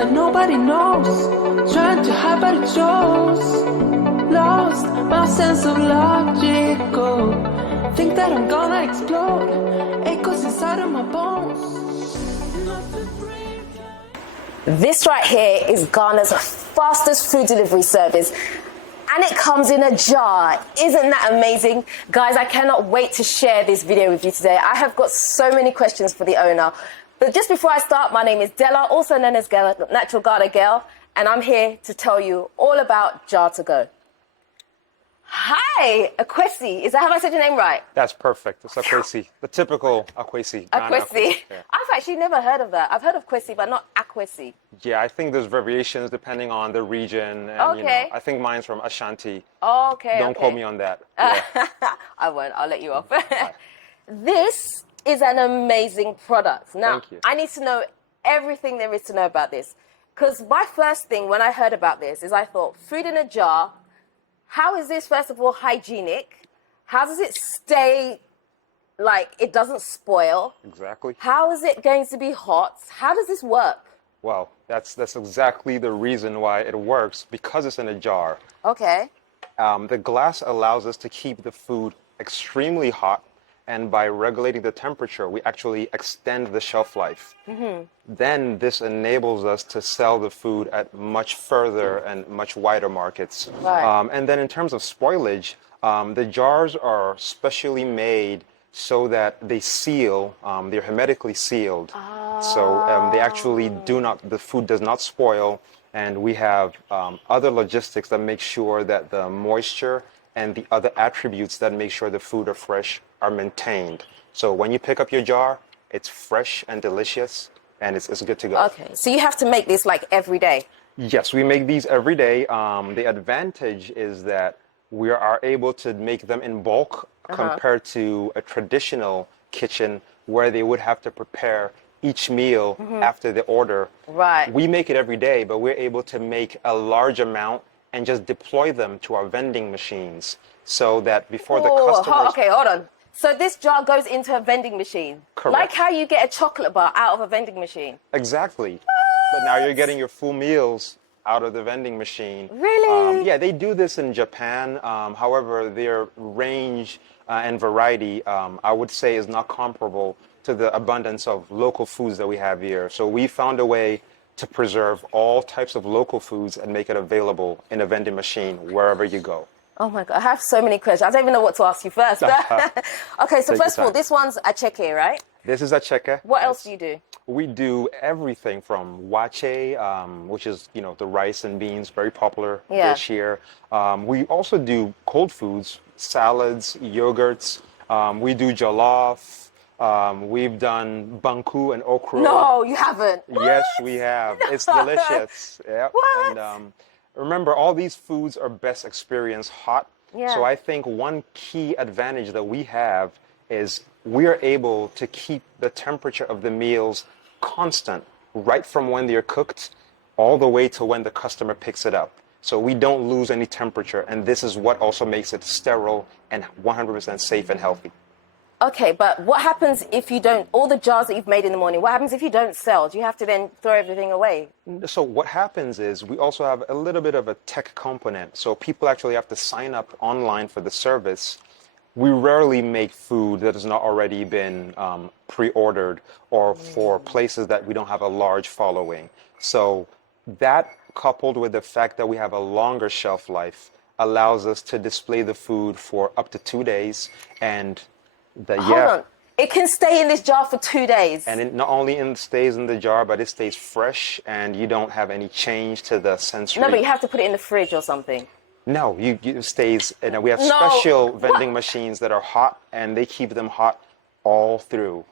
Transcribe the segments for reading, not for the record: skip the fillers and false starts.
that nobody knows. Trying to hide but it shows. Lost my sense of logical. Think that I'm gonna explode. Echoes inside of my bones. This right here is Ghana's fastest food delivery service. And it comes in a jar. Isn't that amazing? Guys, I cannot wait to share this video with you today. I have got so many questions for the owner. But just before I start, my name is Della, also known as Natural Ghana Girl, and I'm here to tell you all about Jartogo. Hi, Akwesi. Have I said your name right? That's perfect. It's Akwesi. The typical Akwesi. Akwesi. Yeah. I've actually never heard of that. I've heard of Kwesi, but not Akwesi. Yeah, I think there's variations depending on the region. And, okay. I think mine's from Ashanti. Okay. Don't quote me on that. Yeah. I won't. I'll let you off. This is an amazing product. Now, Thank you. I need to know everything there is to know about this. Because my first thing when I heard about this is I thought, food in a jar. How is this, first of all, hygienic? How does it stay, like, it doesn't spoil? Exactly. How is it going to be hot? How does this work? Well, that's exactly the reason why it works, because it's in a jar. Okay. The glass allows us to keep the food extremely hot, and by regulating the temperature, we actually extend the shelf life. Mm-hmm. Then this enables us to sell the food at much further and much wider markets. Right. And then in terms of spoilage, the jars are specially made so that they seal, they're hermetically sealed. So they actually the food does not spoil, and we have other logistics that make sure that the moisture and the other attributes that make sure the food are fresh are maintained. So when you pick up your jar, it's fresh and delicious, and it's good to go. Okay, so you have to make this like every day? Yes, we make these every day. The advantage is that we are able to make them in bulk compared to a traditional kitchen where they would have to prepare each meal after the order. Right. We make it every day, but we're able to make a large amount and just deploy them to our vending machines so that before the customers... Okay, hold on. So this jar goes into a vending machine? Correct. Like how you get a chocolate bar out of a vending machine? Exactly. But now you're getting your full meals out of the vending machine. Really? Yeah, they do this in Japan. However, their range and variety, I would say, is not comparable to the abundance of local foods that we have here. So we found a way to preserve all types of local foods and make it available in a vending machine wherever you go. Oh my God, I have so many questions. I don't even know what to ask you first. Okay, so first of all, this one's a cheque, right? This is a cheque. What else do you do? We do everything from wache, which is, the rice and beans, very popular dish here. We also do cold foods, salads, yogurts. We do jollof. We've done banku and okra. No, you haven't. Yes, we have. No. It's delicious. Yep. What? And remember, all these foods are best experienced hot. Yeah. So I think one key advantage that we have is we are able to keep the temperature of the meals constant, right from when they're cooked all the way to when the customer picks it up. So we don't lose any temperature, and this is what also makes it sterile and 100% safe and healthy. Okay, but what happens if you don't, all the jars that you've made in the morning, what happens if you don't sell? Do you have to then throw everything away? So what happens is we also have a little bit of a tech component. So people actually have to sign up online for the service. We rarely make food that has not already been pre-ordered or for places that we don't have a large following. So that, coupled with the fact that we have a longer shelf life, allows us to display the food for up to 2 days. And Hold on. It can stay in this jar for 2 days. And it not only stays in the jar, but it stays fresh, and you don't have any change to the sensory. No, but you have to put it in the fridge or something. No, it stays. We have special vending machines that are hot, and they keep them hot all through.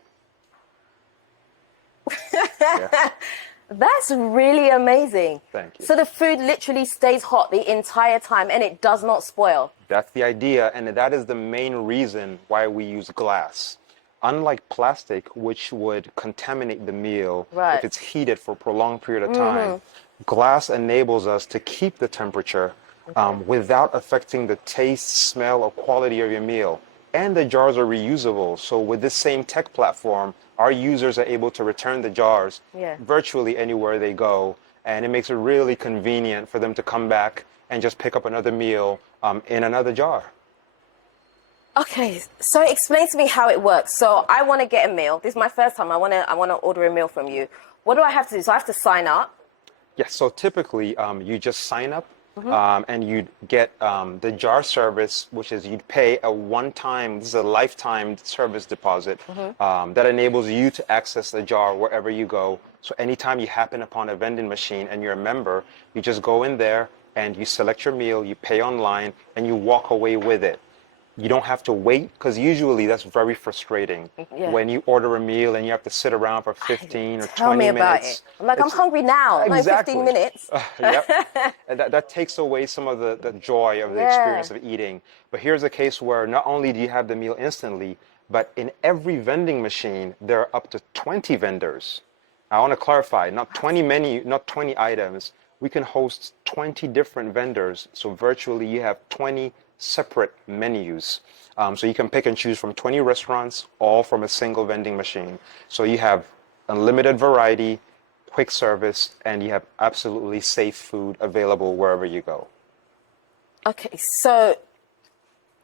Yeah. That's really amazing. Thank you. So the food literally stays hot the entire time and it does not spoil. That's the idea, and that is the main reason why we use glass. Unlike plastic, which would contaminate the meal if it's heated for a prolonged period of time, glass enables us to keep the temperature without affecting the taste, smell, or quality of your meal. And the jars are reusable, so with this same tech platform, our users are able to return the jars virtually anywhere they go, and it makes it really convenient for them to come back and just pick up another meal in another jar. Okay, so explain to me how it works. So I want to get a meal. This is my first time. I want to order a meal from you. What do I have to do? So I have to sign up. Yes, so typically you just sign up and you'd get the jar service, which is you'd pay a one-time, this is a lifetime service deposit that enables you to access the jar wherever you go. So anytime you happen upon a vending machine and you're a member, you just go in there and you select your meal, you pay online, and you walk away with it. You don't have to wait, because usually that's very frustrating when you order a meal and you have to sit around for 15 or 20 minutes. Tell me about it. I'm like, I'm hungry now. Exactly. No, 15 minutes. Yep. And that takes away some of the joy of the experience of eating. But here's a case where not only do you have the meal instantly, but in every vending machine, there are up to 20 vendors. I want to clarify, not 20 items. We can host 20 different vendors. So virtually you have 20 separate menus. So you can pick and choose from 20 restaurants, all from a single vending machine. So you have unlimited variety, quick service, and you have absolutely safe food available wherever you go. Okay, so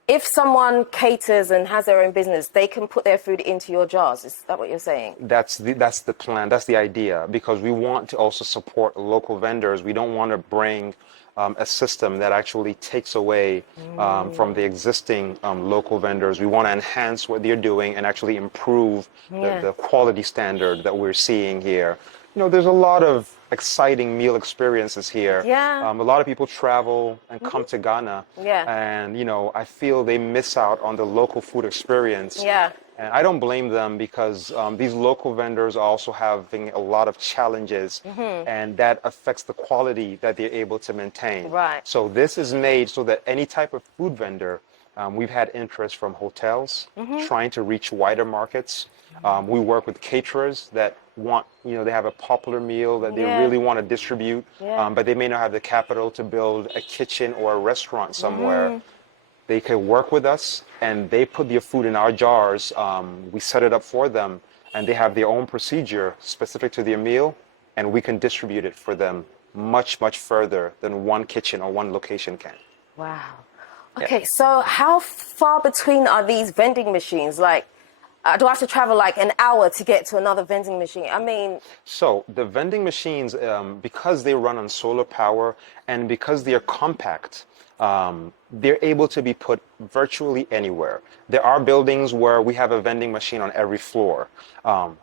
if someone caters and has their own business, they can put their food into your jars. Is that what you're saying? That's the plan. That's the idea, because we want to also support local vendors. We don't want to bring a system that actually takes away from the existing local vendors. We want to enhance what they're doing and actually improve the quality standard that we're seeing here. You know, there's a lot of exciting meal experiences here. Yeah. A lot of people travel and come to Ghana. Yeah. And, you know, I feel they miss out on the local food experience. Yeah. And I don't blame them, because these local vendors are also having a lot of challenges, and that affects the quality that they're able to maintain. Right. So this is made so that any type of food vendor, we've had interest from hotels trying to reach wider markets. We work with caterers that want, you know, they have a popular meal that they really want to distribute, but they may not have the capital to build a kitchen or a restaurant somewhere. They can work with us, and they put their food in our jars. We set it up for them, and they have their own procedure specific to their meal, and we can distribute it for them much, much further than one kitchen or one location can. Wow. Okay, so how far between are these vending machines? Like, do I have to travel like an hour to get to another vending machine? I mean... So the vending machines, because they run on solar power and because they're compact, they're able to be put virtually anywhere. There are buildings where we have a vending machine on every floor.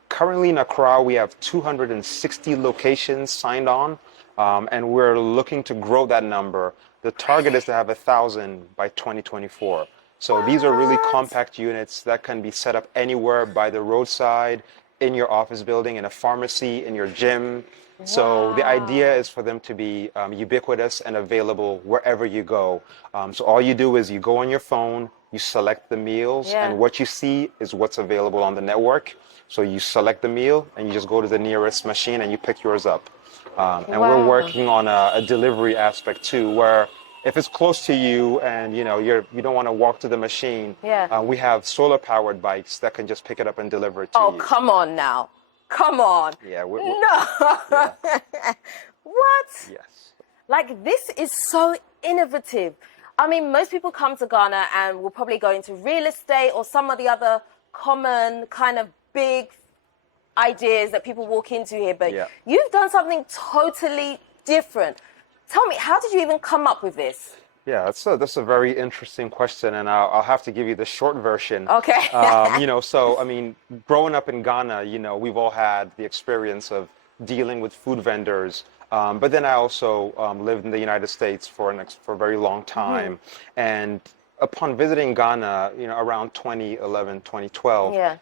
Currently in Accra, we have 260 locations signed on, and we're looking to grow that number. The target is to have 1,000 by 2024. So these are really compact units that can be set up anywhere, by the roadside, in your office building, in a pharmacy, in your gym. So the idea is for them to be ubiquitous and available wherever you go. So all you do is you go on your phone, you select the meals, and what you see is what's available on the network. So you select the meal, and you just go to the nearest machine and you pick yours up. And we're working on a delivery aspect too, where if it's close to you and you don't want to walk to the machine, we have solar powered bikes that can just pick it up and deliver it to you. Oh, come on now. Come on. Yeah. No. Yeah. What? Yes. Like, this is so innovative. I mean, most people come to Ghana and will probably go into real estate or some of the other common kind of big ideas that people walk into here. But you've done something totally different. Tell me, how did you even come up with this? Yeah, that's a very interesting question, and I'll have to give you the short version. Okay. So, I mean, growing up in Ghana, we've all had the experience of dealing with food vendors. But then I also lived in the United States for a very long time. And upon visiting Ghana, around 2011, 2012,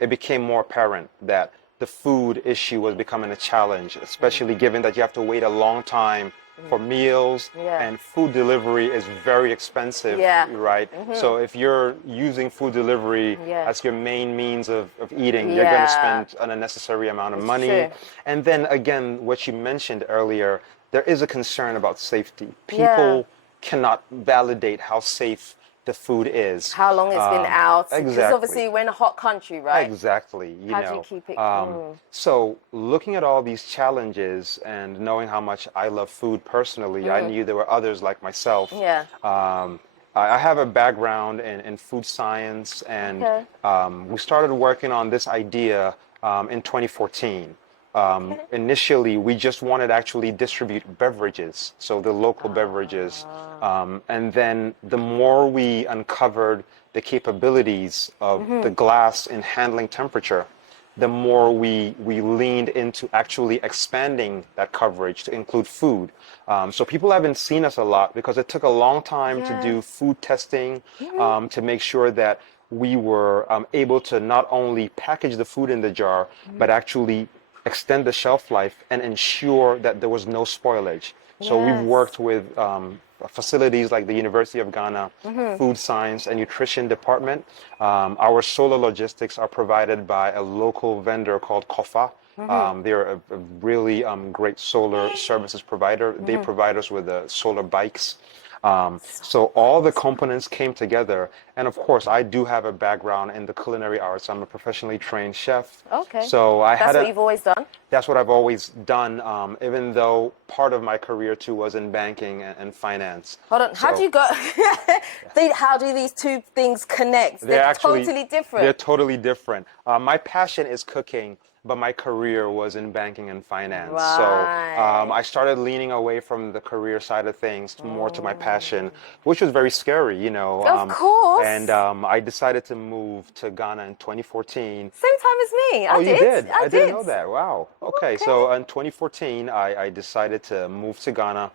it became more apparent that the food issue was becoming a challenge, especially given that you have to wait a long time for meals, and food delivery is very expensive, right? So if you're using food delivery as your main means of eating, you're going to spend an unnecessary amount of money. True. And then again, what you mentioned earlier, there is a concern about safety. People cannot validate how safe the food is. How long it's been out. Because Exactly. obviously we're in a hot country, right? Exactly. How do you keep it? So looking at all these challenges and knowing how much I love food personally, I knew there were others like myself. Yeah. I have a background in food science, and we started working on this idea in 2014. Initially, we just wanted to actually distribute beverages, so the local beverages. And then the more we uncovered the capabilities of the glass in handling temperature, the more we leaned into actually expanding that coverage to include food. So people haven't seen us a lot because it took a long time to do food testing, to make sure that we were able to not only package the food in the jar, but actually extend the shelf life and ensure that there was no spoilage. So we've worked with facilities like the University of Ghana Food Science and Nutrition Department. Our solar logistics are provided by a local vendor called Kofa. They're a really great solar services provider. They provide us with solar bikes. So all the components came together, and of course, I do have a background in the culinary arts. I'm a professionally trained chef. Okay. So That's what you've always done? That's what I've always done, even though part of my career too was in banking and finance. Hold on, how do you go? How do these two things connect? They're actually totally different. They're totally different. My passion is cooking, but my career was in banking and finance. So I started leaning away from the career side of things more to my passion, which was very scary, you know. Of course. And I decided to move to Ghana in 2014. Same time as me. Oh, you did? I did. didn't know that. Wow. Okay. So in 2014, I decided to move to Ghana.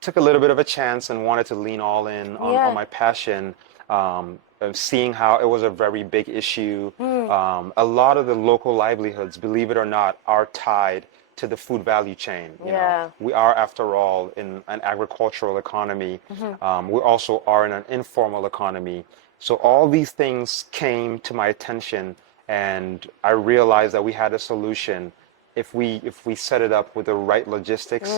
Took a little bit of a chance and wanted to lean all in on my passion. Of seeing how it was a very big issue. A lot of the local livelihoods, believe it or not, are tied to the food value chain. You know, we are, after all, in an agricultural economy. We also are in an informal economy. So all these things came to my attention, and I realized that we had a solution if we set it up with the right logistics.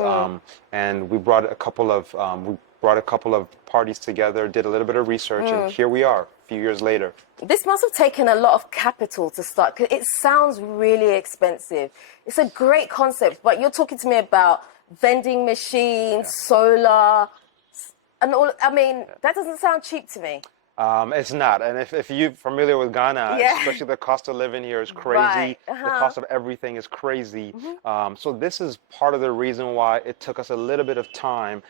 And we brought a couple of parties together, did a little bit of research, and here we are a few years later. This must have taken a lot of capital to start, because it sounds really expensive. It's a great concept, but you're talking to me about vending machines, solar, and all. I mean, that doesn't sound cheap to me. It's not. And if you're familiar with Ghana, especially the cost of living here is crazy. The cost of everything is crazy. So this is part of the reason why it took us a little bit of time.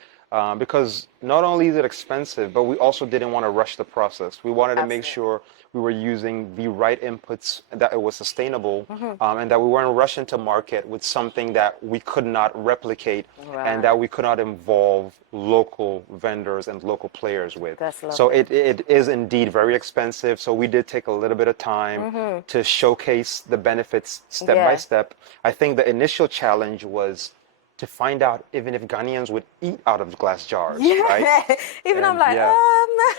Because not only is it expensive, but we also didn't want to rush the process. We wanted to make sure we were using the right inputs, that it was sustainable, and that we weren't rushing to market with something that we could not replicate and that we could not involve local vendors and local players with. So it is indeed very expensive. So we did take a little bit of time to showcase the benefits step by step. I think the initial challenge was to find out even if Ghanaians would eat out of glass jars, right? Even I'm like,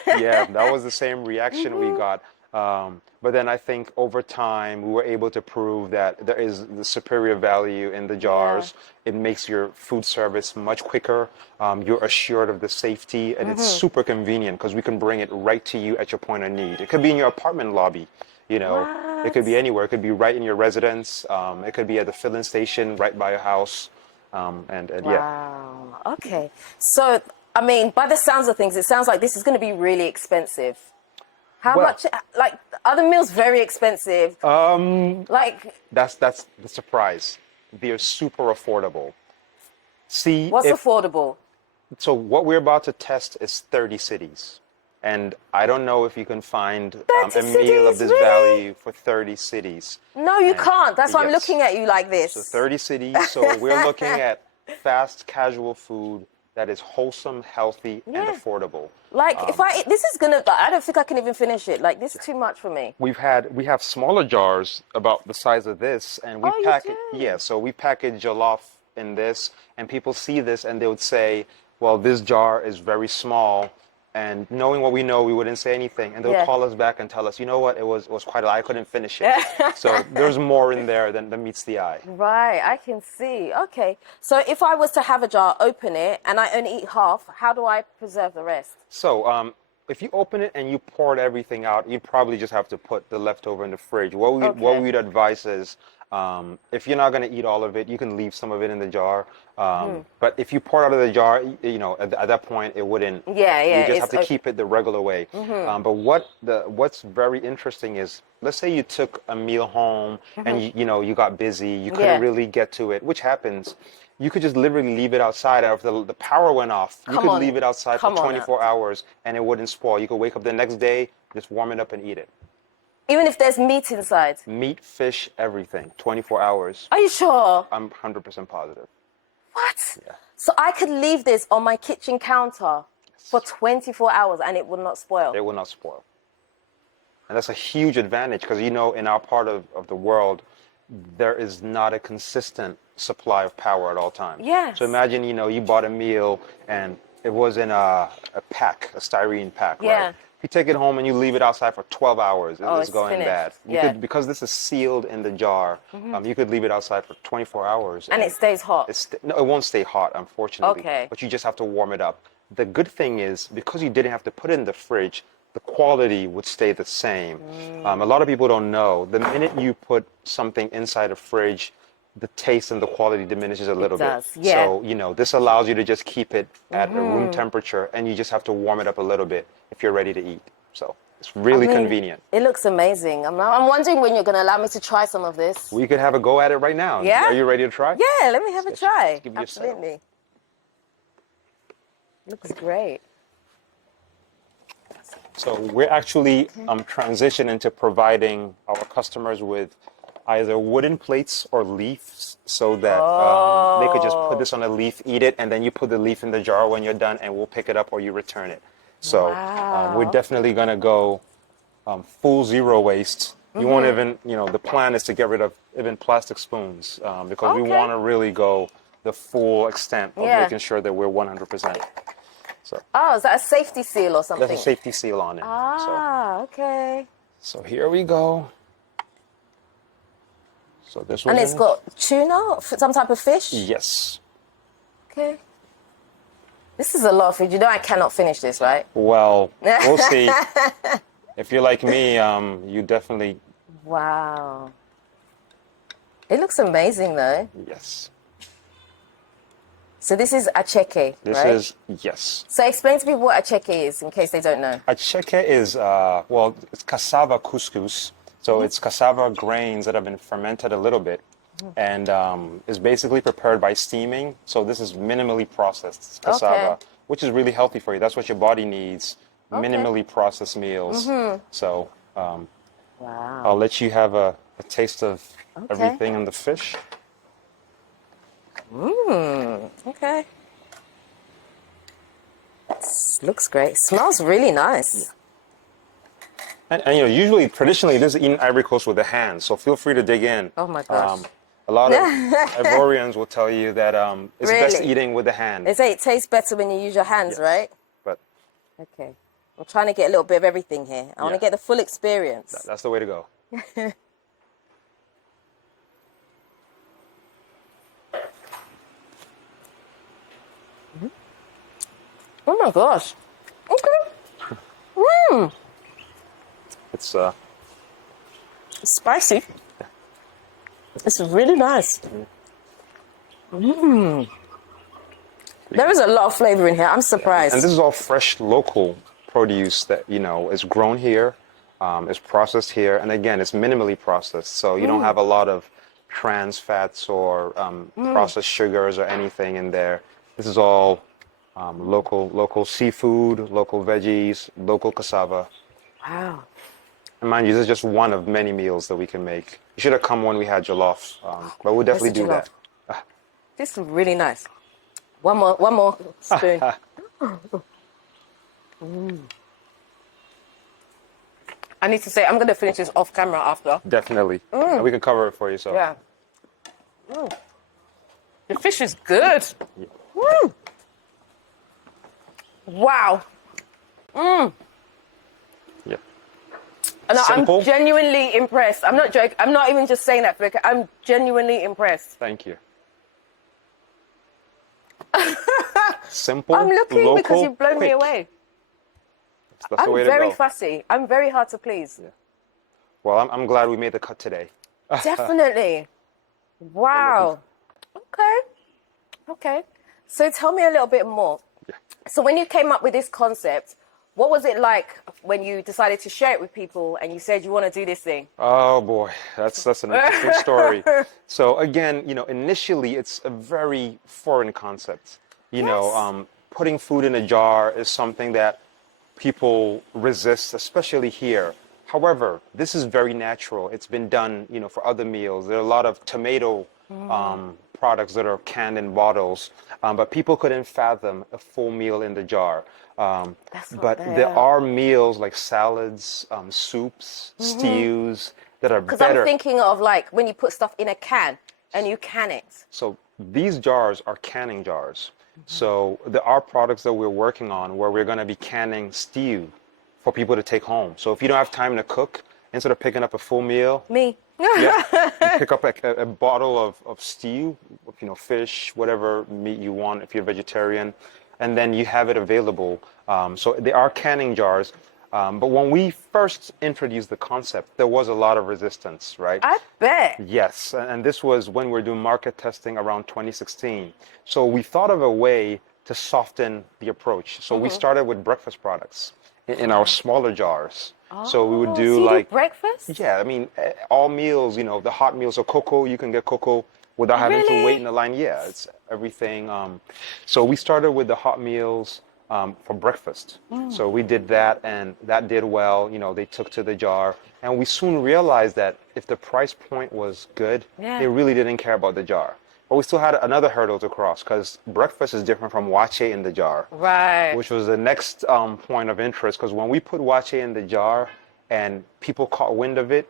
yeah, that was the same reaction we got. But then I think over time we were able to prove that there is the superior value in the jars. It makes your food service much quicker. You're assured of the safety, and it's super convenient because we can bring it right to you at your point of need. It could be in your apartment lobby, you know. It could be anywhere. It could be right in your residence. It could be at the filling station right by your house. Wow. Okay. So, I mean, by the sounds of things, it sounds like this is going to be really expensive. How much? Like, are the meals very expensive? Like, that's the surprise. They're super affordable. See, what's affordable? So what we're about to test is 30 cities. And I don't know if you can find a meal of this value for 30 cities. No, you can't. That's why I'm looking at you like this. So 30 cities. So we're looking at fast, casual food that is wholesome, healthy, and affordable. Like, this is gonna, I don't think I can even finish it. Like, this is too much for me. We have smaller jars about the size of this, and we so we package jollof in this, and people see this and they would say, well, this jar is very small. And knowing what we know, we wouldn't say anything. And they'll call us back and tell us, you know what, it was quite a lot. I couldn't finish it. So there's more in there than meets the eye. Right, I can see. Okay. So if I was to have a jar, open it, and I only eat half, how do I preserve the rest? So if you open it and you poured everything out, you'd probably just have to put the leftover in the fridge. What Okay. we'd advise is, if you're not going to eat all of it, you can leave some of it in the jar. But if you pour it out of the jar, at that point it wouldn't. Yeah, You yeah. just It's have to keep it the regular way. But what's very interesting is, let's say you took a meal home and you got busy, you couldn't Yeah. really get to it, which happens. You could just literally leave it outside. If the power went off, you Come could on. leave it outside for Come on 24 hours and it wouldn't spoil. You could wake up the next day, just warm it up and eat it. even if there's meat inside. Meat, fish, everything, 24 hours. Are you sure? I'm 100% positive. What? Yeah. So I could leave this on my kitchen counter for 24 hours and it would not spoil. It will not spoil. And that's a huge advantage because, in our part of the world, there is not a consistent supply of power at all times. Yes. So imagine, you bought a meal and it was in a pack, a styrene pack, Yeah. right? If you take it home and you leave it outside for 12 hours, it's going finished. bad. You Yeah. could, because this is sealed in the jar, you could leave it outside for 24 hours. And it stays hot. No, it won't stay hot, unfortunately. Okay. But you just have to warm it up. The good thing is, because you didn't have to put it in the fridge, the quality would stay the same. A lot of people don't know, the minute you put something inside a fridge, the taste and the quality diminishes a little does, bit. yeah. So, this allows you to just keep it at a room temperature, and you just have to warm it up a little bit if you're ready to eat. So it's really convenient. It looks amazing. I'm wondering when you're going to allow me to try some of this. We could have a go at it right now. Yeah? Are you ready to try? Yeah, let me have a Let's try. give you a setup. Absolutely. Looks great. So we're actually transitioning to providing our customers with either wooden plates or leaves, so that they could just put this on a leaf, eat it, and then you put the leaf in the jar when you're done, and we'll pick it up or you return it. So we're definitely going to go full zero waste. You won't even, the plan is to get rid of even plastic spoons, because we want to really go the full extent of making sure that we're 100%. So Oh, is that a safety seal or something? there's a safety seal on it. Okay. So here we go. So this one. And it's got tuna, some type of fish? Yes. Okay. This is a lot of food. You know I cannot finish this, right? Well, we'll see. If you're like me, you definitely. Wow. It looks amazing, though. Yes. So this is acheke, This right? is, yes. So explain to people what acheke is, in case they don't know. Acheke is, it's cassava couscous. So it's cassava grains that have been fermented a little bit, and is basically prepared by steaming. So this is minimally processed cassava, which is really healthy for you. That's what your body needs, minimally processed meals. So Wow. I'll let you have a taste of everything in the fish. Okay. Looks great. Smells really nice. And usually, traditionally, this is eaten Ivory Coast with the hands, so feel free to dig in. Oh my gosh. A lot of Ivorians will tell you that it's best Really? eating with the hand. They say it tastes better when you use your hands, Yes. right? But Okay. I'm trying to get a little bit of everything here. I want to Yeah. get the full experience. that's the way to go. Oh my gosh. Okay. It's It's spicy. It's really nice. There is a lot of flavor in here. I'm surprised. and this is all fresh, local produce that is grown here, is processed here, and again, it's minimally processed, so you don't have a lot of trans fats or processed sugars or anything in there. This is all local seafood, local veggies, local cassava. Wow. And mind you, this is just one of many meals that we can make. You should have come when we had jollof, but we'll definitely the do that. This is really nice. One more spoon. I need to say, I'm going to finish this off camera after. Definitely. And we can cover it for you. So. Yeah. The fish is good. Yeah. Wow. Yeah. And Simple. I'm genuinely impressed. I'm not joking. I'm not even just saying that, because I'm genuinely impressed. Thank you. Simple. I'm looking local, because you've blown me quick. away. That's the I'm way to very go. fussy. I'm very hard to please. Well, I'm glad we made the cut today. Definitely. Wow. Okay. Okay. So tell me a little bit more. Yeah. So when you came up with this concept, what was it like when you decided to share it with people and you said you want to do this thing? Oh boy, that's an interesting story. So again, initially it's a very foreign concept. Putting food in a jar is something that people resist, especially here. However, this is very natural. It's been done, for other meals. There are a lot of tomato products that are canned in bottles, but people couldn't fathom a full meal in the jar. But there are meals like salads, soups, stews that are Because better. I'm thinking of like when you put stuff in a can and you can it. So these jars are canning jars. So there are products that we're working on where we're going to be canning stew for people to take home. So if you don't have time to cook, instead of picking up a full meal, Me. yeah, you pick up a bottle of stew, fish, whatever meat you want if you're vegetarian, and then you have it available. So they are canning jars. But when we first introduced the concept, there was a lot of resistance, right? I bet. Yes, and this was when we were doing market testing around 2016. So we thought of a way to soften the approach. So we started with breakfast products in our smaller jars. So we would do so you like do breakfast? yeah, I mean, all meals, the hot meals. So cocoa, you can get cocoa without having to wait in the line. Yeah, it's everything. So we started with the hot meals for breakfast. So we did that, and that did well. They took to the jar, and we soon realized that if the price point was good, they really didn't care about the jar. But we still had another hurdle to cross because breakfast is different from wache in the jar. Right. Which was the next point of interest because when we put wache in the jar and people caught wind of it,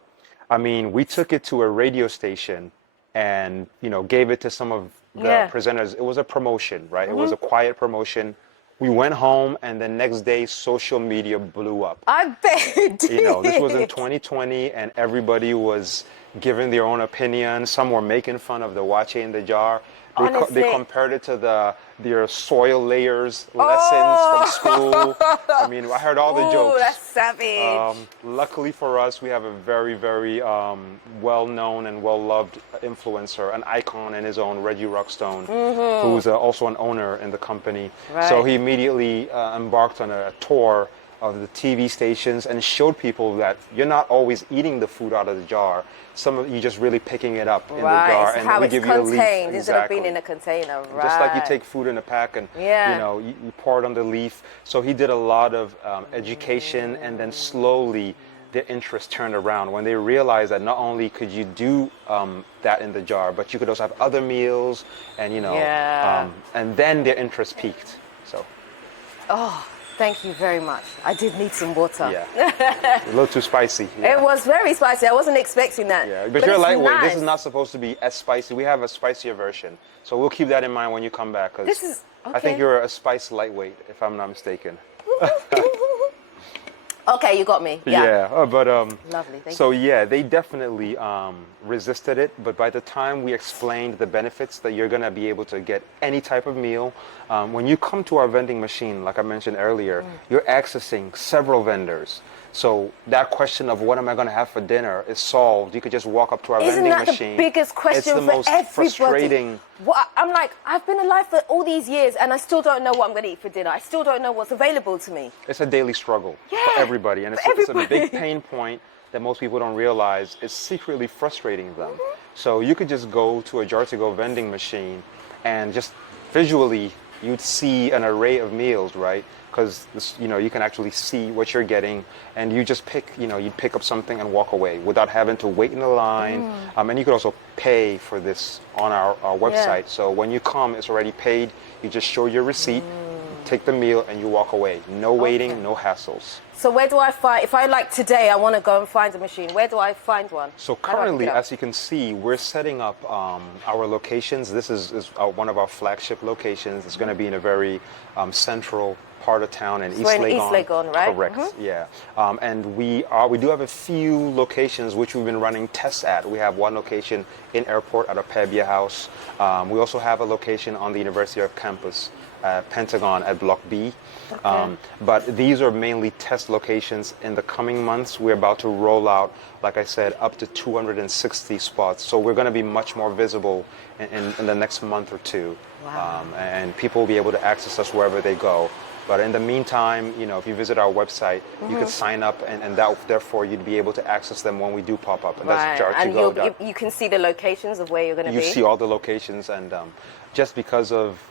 I mean, we took it to a radio station and, gave it to some of the presenters. It was a promotion, right? It was a quiet promotion. We went home and the next day social media blew up. I bet it did. This was in 2020 and everybody was giving their own opinion. Some were making fun of the wache in the jar. They compared it to their soil layers lessons from school. I mean, I heard all the jokes. Oh, that's savage. Luckily for us, we have a very, very well-known and well-loved influencer, an icon in his own, Reggie Rockstone, who's also an owner in the company. Right. So he immediately embarked on a tour of the TV stations and showed people that you're not always eating the food out of the jar. Some of you just really picking it up in the jar, so and how we it's give you a leaf. contained instead of being Exactly. in a container. Right. Just like you take food in a pack and you pour it on the leaf. So he did a lot of education, and then slowly their interest turned around when they realized that not only could you do that in the jar, but you could also have other meals, and and then their interest peaked. So. Oh, thank you very much. I did need some water. Yeah. A little too spicy. Yeah. It was very spicy. I wasn't expecting that. Yeah, but you're it's lightweight. nice. This is not supposed to be as spicy. We have a spicier version. So we'll keep that in mind when you come back. 'Cause This is I think you're a spice lightweight, if I'm not mistaken. Okay, you got me. Yeah. But Lovely, thank so yeah, they definitely resisted it. But by the time we explained the benefits that you're gonna be able to get any type of meal, when you come to our vending machine, like I mentioned earlier, you're accessing several vendors. So that question of what am I gonna have for dinner is solved. You could just walk up to our vending machine. Isn't that the biggest question it's the for most everybody? frustrating. I'm like, I've been alive for all these years and I still don't know what I'm going to eat for dinner. I still don't know what's available to me. It's a daily struggle for everybody, and it's a big pain point that most people don't realize is secretly frustrating them. So you could just go to a Jartogo vending machine and just visually you'd see an array of meals, right? Because you can actually see what you're getting, and you just pick, you'd pick up something and walk away without having to wait in the line. And you could also pay for this on our website. So when you come, it's already paid. You just show your receipt, take the meal, and you walk away. No waiting, no hassles. So where do I find, if I like today, I want to go and find a machine, where do I find one? So currently, as you can see, we're setting up our locations. This is one of our flagship locations. It's going to be in a very central part of town in East Legon, right? Correct. Yeah. And we do have a few locations which we've been running tests at. We have one location in airport at a Pebia house. We also have a location on the University of campus. at Pentagon at Block B. Okay. But these are mainly test locations. In the coming months, we're about to roll out, like I said, up to 260 spots. So we're going to be much more visible in the next month or two. Wow. And people will be able to access us wherever they go. But in the meantime, if you visit our website, you could sign up, and therefore you'd be able to access them when we do pop up. And that's Jartogo. And you can see the locations of where you're going to be? You see all the locations, and just because of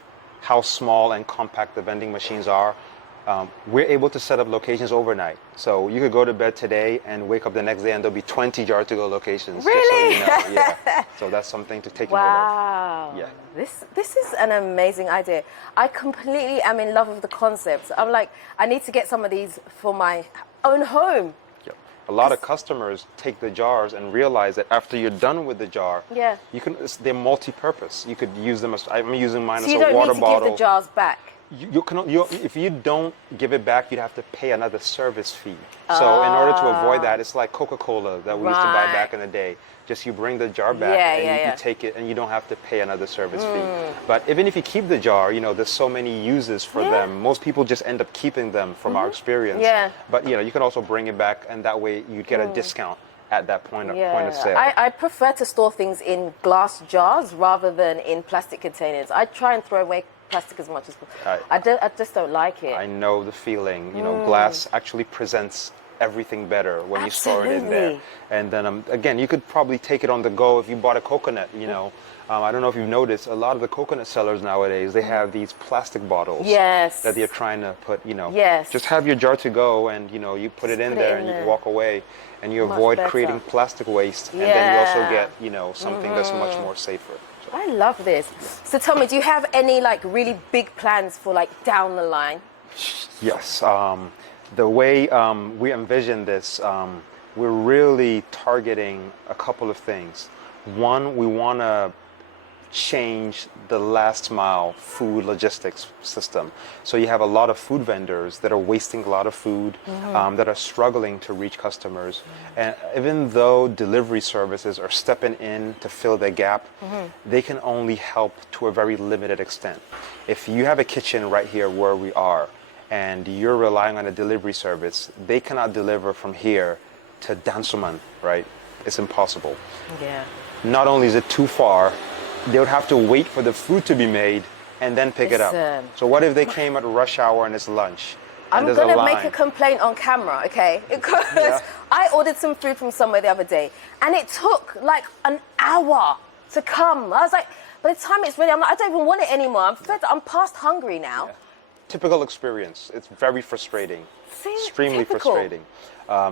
how small and compact the vending machines are, we're able to set up locations overnight. So you could go to bed today and wake up the next day and there'll be 20 Jartogo locations. Really? Just so you know. Yeah. So that's something to take note of. Wow. Yeah. This is an amazing idea. I completely am in love with the concept. I'm like, I need to get some of these for my own home. Yep. A lot of customers take the jars and realize that after you're done with the jar, Yeah. they're multi-purpose. You could use them as, I'm using mine So as you a don't water need to bottle. give the jars back. If you don't give it back, you'd have to pay another service fee. So in order to avoid that, it's like Coca-Cola that we used to buy back in the day. Just you bring the jar back you take it, and you don't have to pay another service fee. But even if you keep the jar, there's so many uses for them. Most people just end up keeping them from our experience. Yeah. But you can also bring it back, and that way you'd get a discount at that point of sale. I prefer to store things in glass jars rather than in plastic containers. I try and throw away plastic as much as possible. I just don't like it. I know the feeling. Glass actually presents everything better when you store it in there. And then again, you could probably take it on the go if you bought a coconut. I don't know if you've noticed, a lot of the coconut sellers nowadays, they have these plastic bottles that they're trying to put, just have your jar to go, and you put it in there and you can walk away, and you avoid creating plastic waste, and then you also get something that's much more safer. I love this. So tell me, do you have any really big plans for down the line? Yes. The way we envision this, we're really targeting a couple of things. One, we want to change the last mile food logistics system. So you have a lot of food vendors that are wasting a lot of food, that are struggling to reach customers. And even though delivery services are stepping in to fill the gap, they can only help to a very limited extent. If you have a kitchen right here where we are, and you're relying on a delivery service, they cannot deliver from here to Dansuman, right? It's impossible. Yeah. Not only is it too far, they would have to wait for the food to be made and then pick it up. So what if they came at rush hour and it's lunch? I'm going to make a complaint on camera, okay? Because I ordered some food from somewhere the other day, and it took an hour to come. I was like, by the time it's ready, I'm like, I don't even want it anymore. I'm fed. I'm past hungry now. Yeah. Typical experience. It's very frustrating. Extremely typical. frustrating.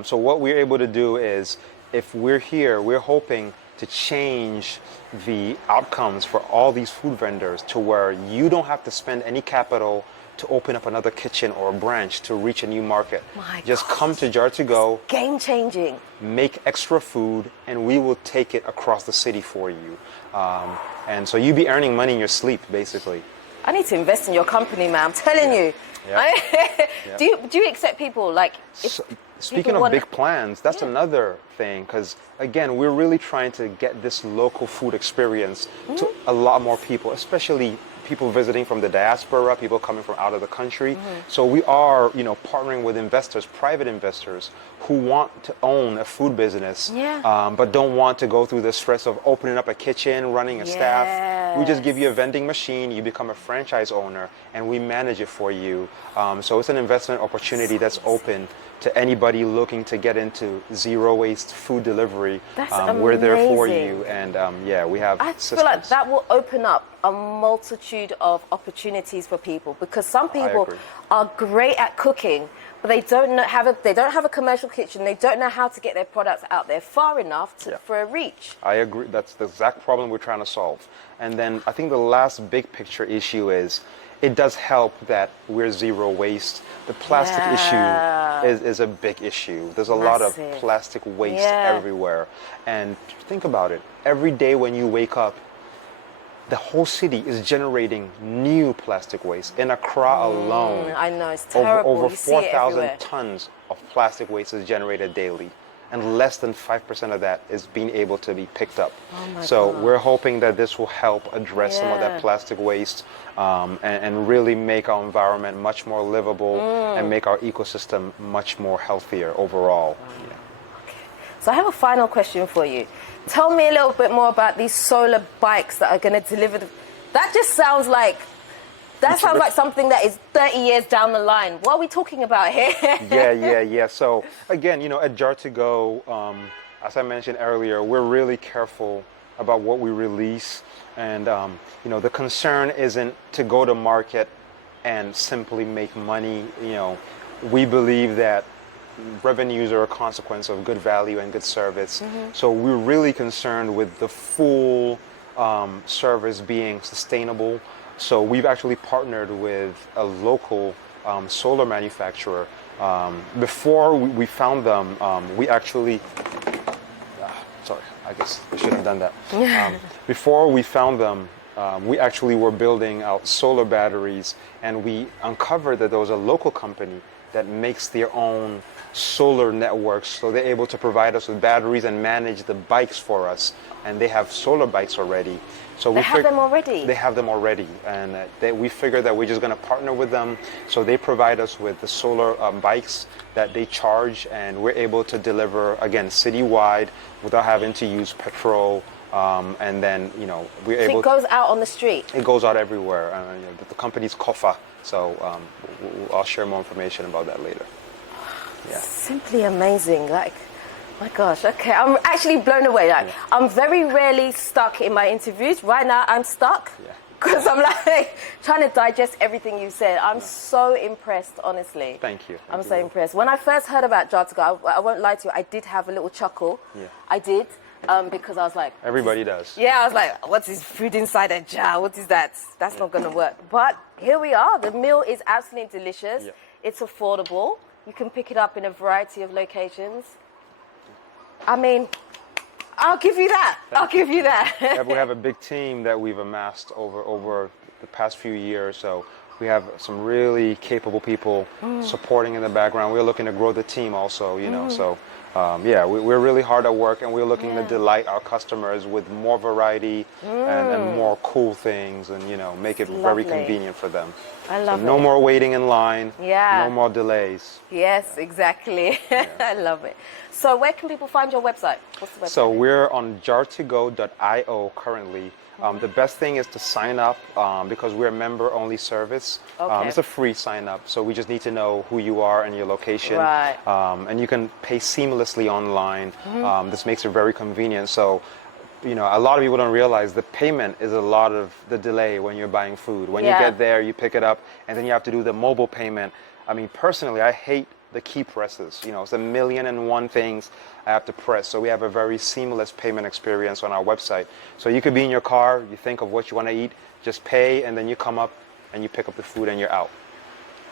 So what we're able to do is, if we're here, we're hoping to change the outcomes for all these food vendors to where you don't have to spend any capital to open up another kitchen or a branch to reach a new market. Just come to Jartogo. Game changing. Make extra food, and we will take it across the city for you. And so you'll be earning money in your sleep, basically. I need to invest in your company, man. I'm telling you. Yeah. Do you accept people Speaking of big plans, that's another thing, because again, we're really trying to get this local food experience to a lot more people, especially people visiting from the diaspora, people coming from out of the country. So we are, partnering with investors, private investors, who want to own a food business, but don't want to go through the stress of opening up a kitchen, running a staff. We just give you a vending machine, you become a franchise owner, and we manage it for you. So it's an investment opportunity that's open to anybody looking to get into zero waste food delivery. That's amazing. We're there for you, and we have systems. I feel like that will open up a multitude of opportunities for people, because some people are great at cooking, but they don't have a commercial kitchen. They don't know how to get their products out there far enough for a reach. I agree. That's the exact problem we're trying to solve. And then I think the last big picture issue is, it does help that we're zero waste. The plastic issue is a big issue. There's a lot of plastic waste everywhere. And think about it. Every day when you wake up, the whole city is generating new plastic waste. In Accra alone, I know, it's terrible. Over 4,000 tons of plastic waste is generated daily. and less than 5% of that is being able to be picked up. Oh my so gosh. we're hoping that this will help address some of Yeah. that plastic waste and really make our environment much more livable and make our ecosystem much more healthier overall. Yeah. So I have a final question for you. Tell me a little bit more about these solar bikes that are going to deliver. That just sounds like something that is 30 years down the line. What are we talking about here? Yeah. So again, at Jartogo, as I mentioned earlier, we're really careful about what we release, and the concern isn't to go to market and simply make money. We believe that revenues are a consequence of good value and good service. So we're really concerned with the full service being sustainable. So we've actually partnered with a local solar manufacturer. Before we found them, we actually, sorry, I guess I should have done that. Before we found them, we actually were building out solar batteries, and we uncovered that there was a local company that makes their own solar networks, so they're able to provide us with batteries and manage the bikes for us, and they have solar bikes already. So They have them already? They have them already, and we figured that we're just going to partner with them, so they provide us with the solar bikes that they charge, and we're able to deliver, again, citywide without having to use petrol, and then, we're able... So it goes out on the street? It goes out everywhere. The company's Kofa, so I'll share more information about that later. Yeah. Simply amazing. Like, my gosh, okay, I'm actually blown away. Like, I'm very rarely stuck in my interviews. Right now, I'm stuck because I'm like trying to digest everything you said. I'm so impressed, honestly. Thank you. I'm so impressed. When I first heard about Jartogo, I won't lie to you, I did have a little chuckle. Yeah. I did, because I was like... Everybody does. Yeah, I was like, what's this food inside a jar? What is that? That's not going to work. But here we are. The meal is absolutely delicious. Yeah. It's affordable. You can pick it up in a variety of locations. I mean, I'll give you that. I'll give you that. Yeah, we have a big team that we've amassed over the past few years. So we have some really capable people supporting in the background. We're looking to grow the team also, So, we're really hard at work, and we're looking to delight our customers with more variety and more cool things, and, make it very convenient for them. I love it. No more waiting in line. Yeah. No more delays. Yes, exactly. I love it. So where can people find your website? What's the website? So we're on jartogo.io currently. The best thing is to sign up because we're a member-only service. Okay. It's a free sign-up, so we just need to know who you are and your location. Right. And you can pay seamlessly online. This makes it very convenient. So, a lot of people don't realize the payment is a lot of the delay when you're buying food. When you get there, you pick it up, and then you have to do the mobile payment. I mean, personally, I hate the key presses. It's 1,000,001 things I have to press. So we have a very seamless payment experience on our website. So you could be in your car, you think of what you want to eat, just pay, and then you come up and you pick up the food and you're out.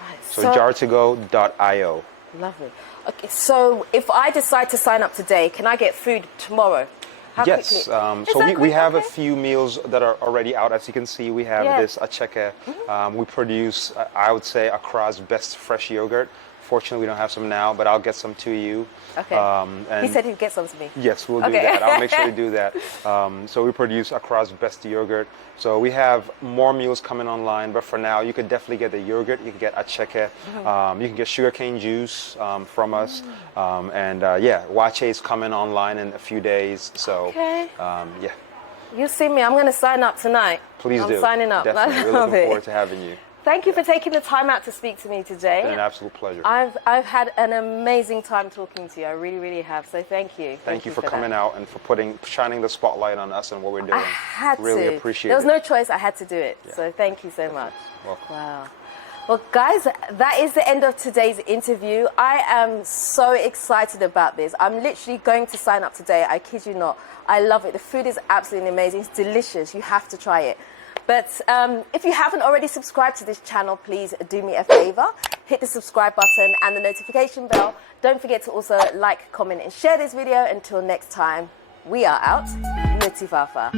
Right, So jartogo.io. Lovely. Okay, so if I decide to sign up today, can I get food tomorrow? How Yes, quickly? so we quick? have a Okay. few meals that are already out. As you can see, we have this acheke. We produce, I would say, Accra's best fresh yogurt. Fortunately, we don't have some now, but I'll get some to you. Okay. And He said he'd get some to me. yes, we'll do that. I'll make sure to do that. So we produce Accra's best yogurt. So we have more meals coming online, but for now, you could definitely get the yogurt. You can get acheke. You can get sugarcane juice from us. Wache is coming online in a few days. So, You see me. I'm going to sign up tonight. Please do. I'm signing up. Definitely. I We're love looking it. forward to having you. Thank you for taking the time out to speak to me today. It's been an absolute pleasure. I've had an amazing time talking to you. I really, really have. So thank you. Thank you for coming out and for shining the spotlight on us and what we're doing. I had really to. appreciate There was it. no choice. I had to do it. Yeah. So thank you so much. Welcome. Wow. Well, guys, that is the end of today's interview. I am so excited about this. I'm literally going to sign up today. I kid you not. I love it. The food is absolutely amazing. It's delicious. You have to try it. But if you haven't already subscribed to this channel, please do me a favor. Hit the subscribe button and the notification bell. Don't forget to also like, comment, and share this video. Until next time, we are out. Nutitfafa.